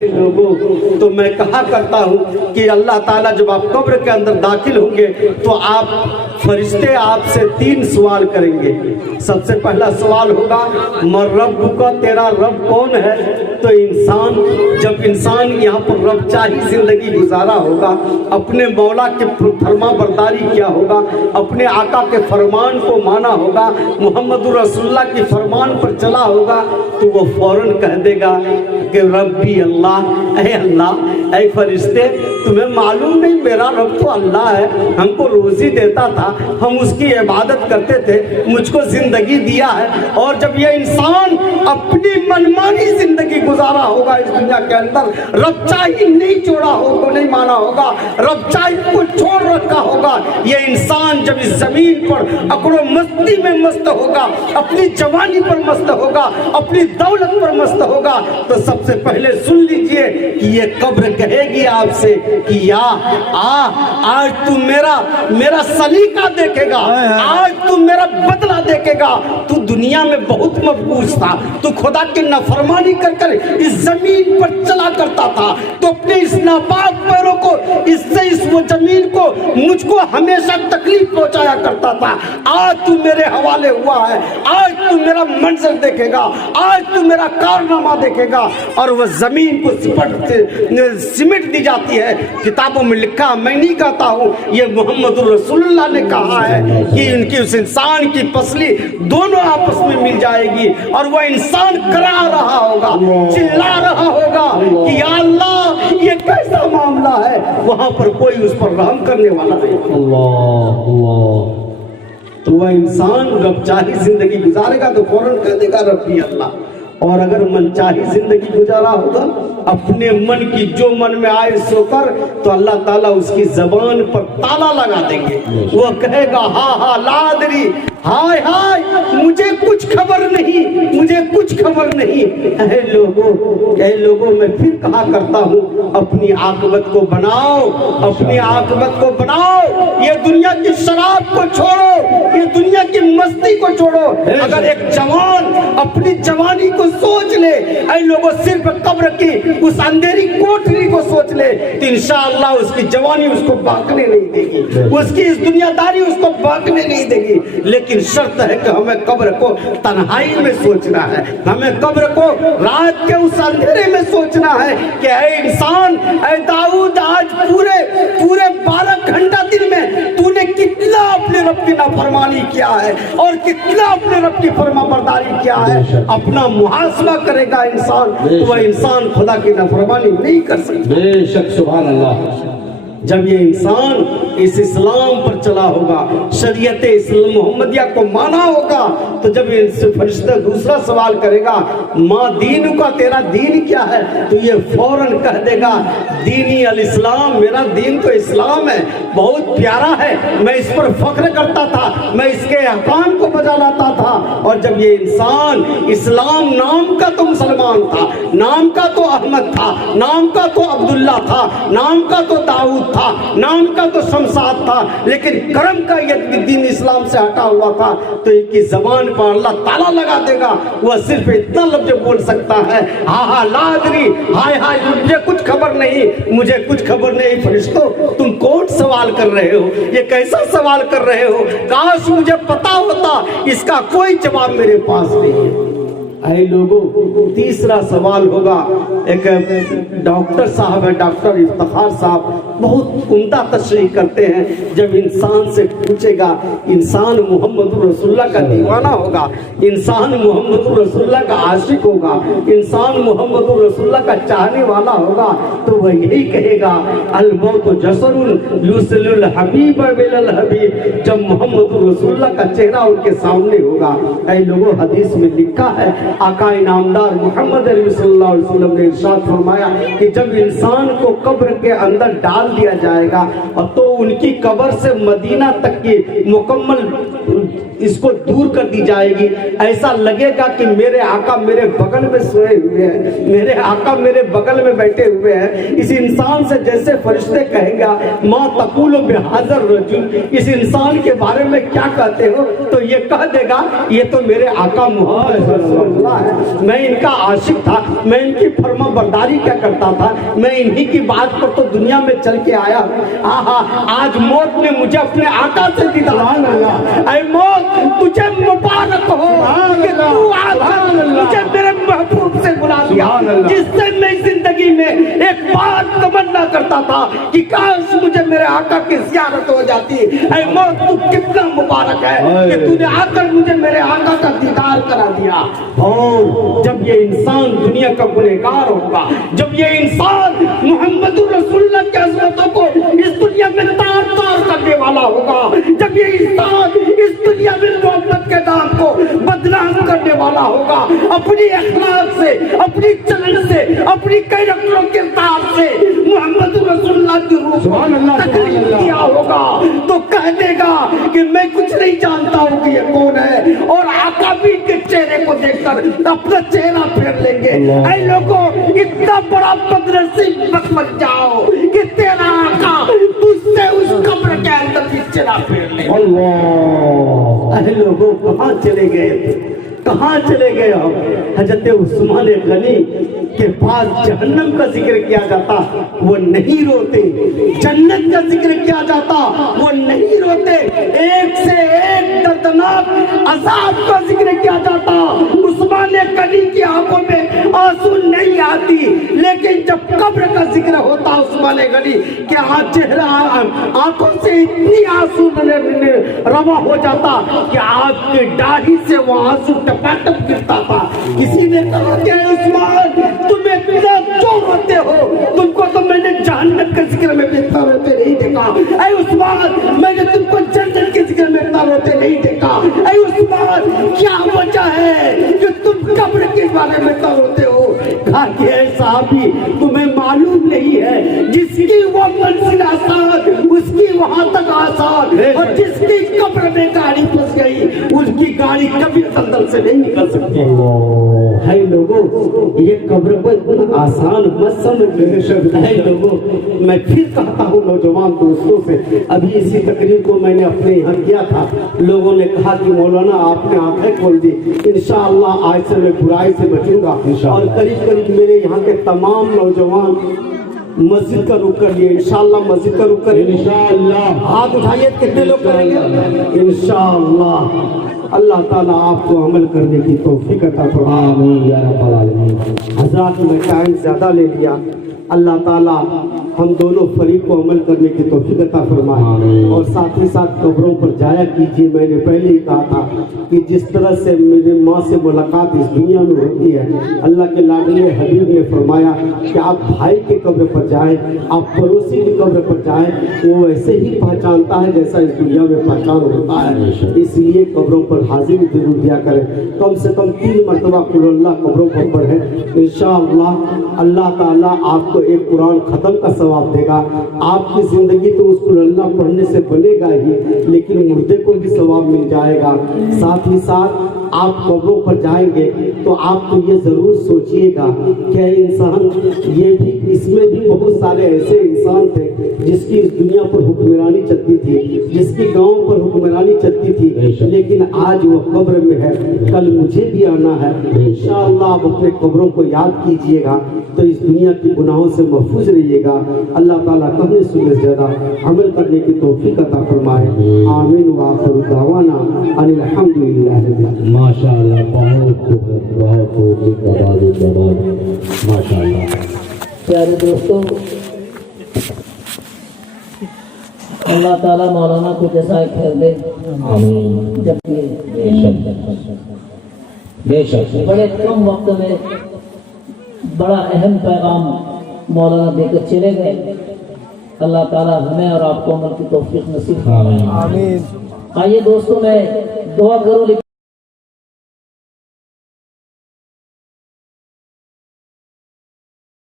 लोगों तो मैं कहा करता हूँ कि अल्लाह ताला जब आप कब्र के अंदर दाखिल होंगे तो आप फरिश्ते आपसे 3 सवाल करेंगे। सबसे पहला सवाल होगा मर रब्बु का, तेरा रब कौन है? तो इंसान जब इंसान यहाँ पर रब चाही जिंदगी गुजारा होगा, अपने मौला के फरमा बरदारी किया होगा, अपने आका के फरमान को माना होगा, मोहम्मद रसूलुल्लाह की फरमान पर चला होगा, तो वो फौरन कह देगा कि रब्बी अल्लाह, ऐ अल्लाह, ऐ फरिश्ते, तुम्हें मालूम नहीं मेरा रब तो अल्लाह है, हमको रोजी देता था, हम उसकी इबादत करते थे, मुझको जिंदगी दिया है। और जब ये इंसान अपनी मनमानी जिंदगी गुजारा होगा इस दुनिया के अंदर, रब चाही नहीं छोड़ा होगा, नहीं माना होगा, रब चाही को छोड़ रखा होगा, ये इंसान जब इस जमीन पर अकड़ो मस्ती में मस्त होगा, अपनी जवानी पर मस्त होगा, अपनी दौलत पर मस्त होगा, तो सबसे पहले सुन लीजिए कि ये कब्र कहेगी आपसे कि या आज तू मेरा सलीका देखेगा, आज तू मेरा बदला देखेगा। तू दुनिया में बहुत मकबूज था, तू खुदा की नाफरमानी कर कर इस जमीन पर चला करता था, तो अपने इस नापाक पैरों को इससे इस वो जमीन को मुझको हमेशा तकलीफ पहुंचाया करता था। आज तू मेरे हवाले हुआ है, आज तू मेरा मंजर देखेगा, आज तू मेरा कारनामा देखेगा। और वह जमीन को सिमट दी जाती है। किताबों में लिखा, मैं नहीं कहता हूँ, ये मोहम्मद रसूलुल्लाह ने कहा है कि उनकी उस इंसान की पसली दोनों आपस में मिल जाएगी और वह इंसान करा रहा होगा, चिल्ला रहा होगा कि या अल्लाह ये कैसा मामला है। वहां पर कोई उस पर रहम करने वाला नहीं। अल्लाह अल्लाह। तो वह इंसान रब चाही जिंदगी गुजारेगा तो फौरन कह देगा रब्बी अल्लाह। और अगर मनचाही जिंदगी गुजारा होगा, अपने मन की जो मन में आए सोकर, तो अल्लाह ताला उसकी जबान पर ताला लगा देंगे। वो कहेगा हा लादरी, हाय हाय, मुझे कुछ खबर नहीं, मुझे कुछ खबर नहीं। ऐ लोगों मैं फिर कहा करता हूँ, अपनी आकबत को बनाओ, अपनी आकबत को बनाओ। ये दुनिया की शराब को छोड़ो, ये दुनिया की मस्ती को छोड़ो। अगर एक जवान अपनी जवानी को सोच ले, ऐ लोगों सिर्फ कब्र की उस अंधेरी कोठरी को सोच ले, तो इंशाअल्लाह उसकी जवानी उसको बांकने नहीं देगी, उसकी इस दुनियादारी उसको बांकने नहीं देगी। लेकिन शर्त है कि हमें कब्र को तन्हाई में सोचना है, हमें कब्र को रात के उस अंधेरे में सोचना है कि ऐ इंसान, ऐ दाऊद, आज पूरे 12 घंटा दिन में तूने कितना अपने रब की नाफरमानी किया है और कितना अपने रब की फरमाबरदारी किया है। अपना मुहासबा करेगा इंसान, तो वह इंसान खुदा की नाफरमानी नहीं कर सकता। बेशक, सुभान अल्लाह। जब ये इंसान इस इस्लाम पर चला होगा, शरीयत इस्लाम मोहम्मदिया को माना होगा, तो जब ये फरिश्ता दूसरा सवाल करेगा माँ दीन का, तेरा दीन क्या है, तो ये फौरन कह देगा दीनी अल इस्लाम, मेरा दीन तो इस्लाम है, बहुत प्यारा है, मैं इस पर फख्र करता था, मैं इसके अहकाम को बजा लाता था। और जब ये इंसान इस्लाम नाम का तो मुसलमान था, नाम का तो अहमद था, नाम का तो अब्दुल्ला था, नाम का तो दाऊद था, नाम का तो शमशाद था, लेकिन कर्म का ये दीन इस्लाम से हटा हुआ था, तो इनकी जबान पर अल्लाह ताला लगा देगा। वह सिर्फ इतना लफ्ज बोल सकता है, हा लादरी, हाय हाय, मुझे कुछ खबर नहीं, मुझे कुछ खबर नहीं। फरिश्तों, तुम कौन सवाल कर रहे हो, ये कैसा सवाल कर रहे हो, काश मुझे पता होता, इसका कोई जवाब मेरे पास नहीं है। ऐ लोगों, तीसरा सवाल होगा, एक डॉक्टर साहब है, डॉक्टर इफ्तिखार साहब, बहुत उम्दा तशरीह करते हैं। जब इंसान से पूछेगा, इंसान मोहम्मद रसूलुल्लाह का दीवाना होगा, इंसान मोहम्मद रसूलुल्लाह का आशिक होगा, इंसान मोहम्मद रसूलुल्लाह का चाहने वाला होगा, तो वह यही कहेगा अल मौत जसरुन युसलुल हबीब बिल हबीब। जब मोहम्मद रसूलुल्लाह का चेहरा उनके सामने होगा, ऐ लोगों, हदीस में लिखा है, आका इनामदार मोहम्मद सल्लल्लाहु अलैहि वसल्लम ने इरशाद फरमाया कि जब इंसान को कब्र के अंदर डाल दिया जाएगा और तो उनकी कब्र से मदीना तक की मुकम्मल اس کو دور کر دی جائے گی. ایسا لگے گا کہ میرے آقا میرے بغل میں سوئے ہوئے ہیں, میرے آقا میرے بغل میں بیٹھے ہوئے ہیں. اس انسان سے جیسے فرشتے کہیں گا ما تقول بہذا الرجل, اس انسان کے بارے میں کیا کہتے ہو, تو یہ کہہ دے گا یہ تو میرے آقا محمد رسول اللہ ہے, میں ان کا عاشق تھا, میں ان کی فرما برداری کیا کرتا تھا, میں انہی کی بات پر تو دنیا میں چل کے آیا ہوں. آج موت نے مجھے اپنے آقا سے دیدار کیا. اے موت تجھے مبارک ہو کہ تو آج مجھے میرے محبوب سے بلا دیا, جس سے میں زندگی میں ایک بات تمنا کرتا تھا کہ کاش مجھے میرے آقا کی زیارت ہو جاتی. اے موت تو کتنا مبارک ہے کہ تو نے آ کر مجھے میرے آقا کا دیدار کرا دیا. اور جب یہ انسان دنیا کا گنہگار ہوگا, جب یہ انسان محمد رسول اللہ کی عظمتوں کو اس دنیا میں تار تار کرنے والا ہوگا, جب یہ انسان اس دنیا میں محبت کے نام کو بدنام کرنے والا ہوگا, اپنی اخلاق سے, اپنی چلن سے, اپنی کیریکٹر و کردار سے محمد رسول اللہ کی روح کو تکلیف دیا ہوگا, تو کہہ دے گا کہ میں کچھ نہیں جانتا ہوں کہ یہ کون ہے, اور آقا بھی کے چہرے کو دیکھ کر اپنا چہرہ پھیر لیں گے. اے لوگوں اتنا بڑا بدنصیب مت بن جاؤ کہ تیرا آقا تجھ سے اس قبر کے اندر بھی چہرہ پھیر لے. اے لوگوں کہاں چلے گئے, کہاں چلے گئے ہم. حضرت عثمان غنی کے پاس جہنم کا ذکر کیا جاتا وہ نہیں روتے, جنت کا ذکر کیا جاتا وہ نہیں روتے, ایک سے ایک دردناک عذاب کا ذکر کیا جاتا عثمان غنی کی آنکھوں میں آنسو نہیں آتی, لیکن جب قبر کا ذکر ہوتا عثمان غنی کے چہرہ آنکھوں سے اتنی آنسو روا ہو جاتا کہ آپ کی داڑھی سے وہ آنسو ٹپاٹپ گرتا تھا. کسی نے کہا کہ عثمان تم اتنا کیوں روتے ہو, تم کو تو میں نے جہنم کے ذکر میں اتنا روتے نہیں دیکھا. اے عثمان میں نے تم کو جنت کے ذکر میں اتنا روتے نہیں دیکھا. اے عثمان کیا وجہ ہے کہ تم قبر کے بارے میں اتنا روتے ہو. کہا کہ اے صحابی تمہیں معلوم نہیں ہے جس کی وہ منزل آسان اس کی وہاں تک آسان, اور جس کی قبر میں گاڑی پھنس گئی اس کی گاڑی کبھی اندر سے نہیں نکل سکتی. ہے لوگوں یہ قبر کو اتنا آسان مت سمجھ. ہے لوگوں میں پھر کہتا ہوں نوجوان دوستوں سے, ابھی اسی تقریر کو میں نے اپنے یہاں کیا تھا, لوگوں نے کہا کہ مولانا آپ نے آنکھیں کھول دی, انشاءاللہ آج سے میں برائی سے بچوں گا. اور قریب قریب میرے یہاں کے تمام نوجوان مسجد کا رخ کر لیے, انشاءاللہ مسجد کا رخ کریں گے انشاءاللہ. ہاتھ اٹھائیے, کتنے لوگ کریں گے انشاءاللہ. اللہ تعالیٰ آپ کو عمل کرنے کی توفیق عطا فرمائے. آمین یا رب العالمین. حضرات میں ٹائم زیادہ لے لیا, اللہ تعالیٰ ہم دونوں فریق کو عمل کرنے کی توفیق عطا فرمائے. اور ساتھ ہی ساتھ قبروں پر جایا کیجیے. میں نے پہلے ہی کہا تھا کہ جس طرح سے میری ماں سے ملاقات اس دنیا میں ہوتی ہے, اللہ کے لاڈلے حبیب نے فرمایا کہ آپ بھائی کے قبر پر جائیں, آپ پڑوسی کی قبر پر جائیں, وہ ویسے ہی پہچانتا ہے جیسا اس دنیا میں پہچان ہوتا ہے. اس لیے قبروں پر حاضری ضرور دیا کریں, کم سے کم 3 مرتبہ قل اللہ قبروں پر پڑھیں. انشاءاللہ اللہ تعالیٰ آپ کو ایک قرآن ختم کا ثواب دے گا. آپ کی زندگی تو اس قل اللہ پڑھنے سے بنے گا ہی, لیکن مردے کو بھی ثواب مل جائے گا. ساتھ ہی ساتھ آپ قبروں پر جائیں گے تو آپ تو یہ ضرور سوچئے گا کہ انسان یہ بھی, اس میں بھی بہت سارے ایسے انسان تھے جس کی اس دنیا پر حکمرانی چلتی تھی, جس کی گاؤں پر حکمرانی چلتی تھی, لیکن آج وہ قبر میں ہے, کل مجھے بھی آنا ہے. انشاءاللہ آپ اپنے قبروں کو یاد کیجئے گا تو اس دنیا کی گناہوں سے محفوظ رہیے گا. اللہ تعالیٰ کہنے سنے زیادہ عمل کرنے کی توفیق عطا فرمائے. آمین وآخر دعوانا ان الحمدللہ. ماشاءاللہ بہت ماشاءاللہ. پیارے دوستوں, اللہ تعالیٰ مولانا کو جزائے خیر دے. آمین. بے شک بڑے کم وقت میں بڑا اہم پیغام مولانا دے کر چلے گئے. اللہ تعالیٰ ہمیں اور آپ کو عمل کی توفیق نصیب فرمائے. آمین. آئیے دوستوں میں دعا کرو.